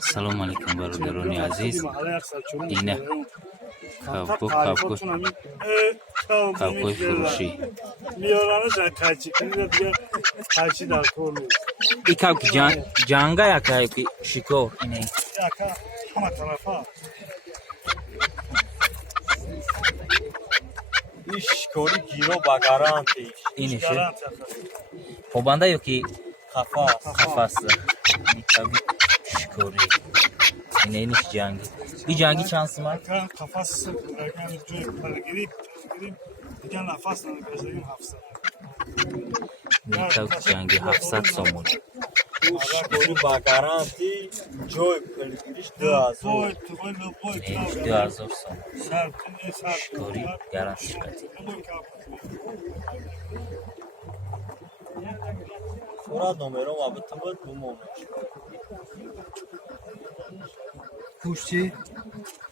سلام علیکم برادران عزیز. اینه کاپوی فروشی. این کاپ جانگا یا کاپ شکور اینه. این شکاری گیرو با گارانتی. اینشه. خوبنده یا کی خفاست. این کاپ شکوری. اینش جانگی. این جانگی چند سمت؟ خفاست. اگر جوی پرگیری دیگر نفس نمی‌کنیم 700. این کاپ جانگی 700 سومون. شکاری با گارانتی جوی پرگیریش 2000. اینش 2000 سومون. شکاری گارانتی کتی. فورا نمرم آبت بود بمونه. پوش چی؟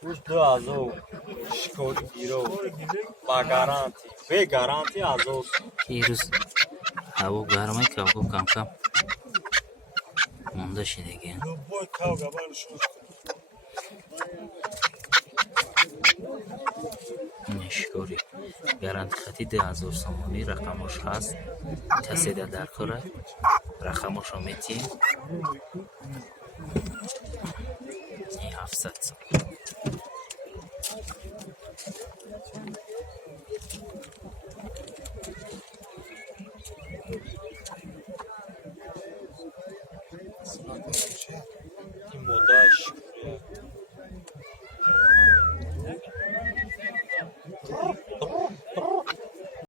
پوش 2000 شکاری گیرو با گارانتی. به گارانتی 1000. این روز هوا گرمه کاپو کم کم مونده شدگی. شکاری گارانتی خطی 2000 سومونی رقمش هست. کسی در کاره رقمش رو میتین. این 700 سومون.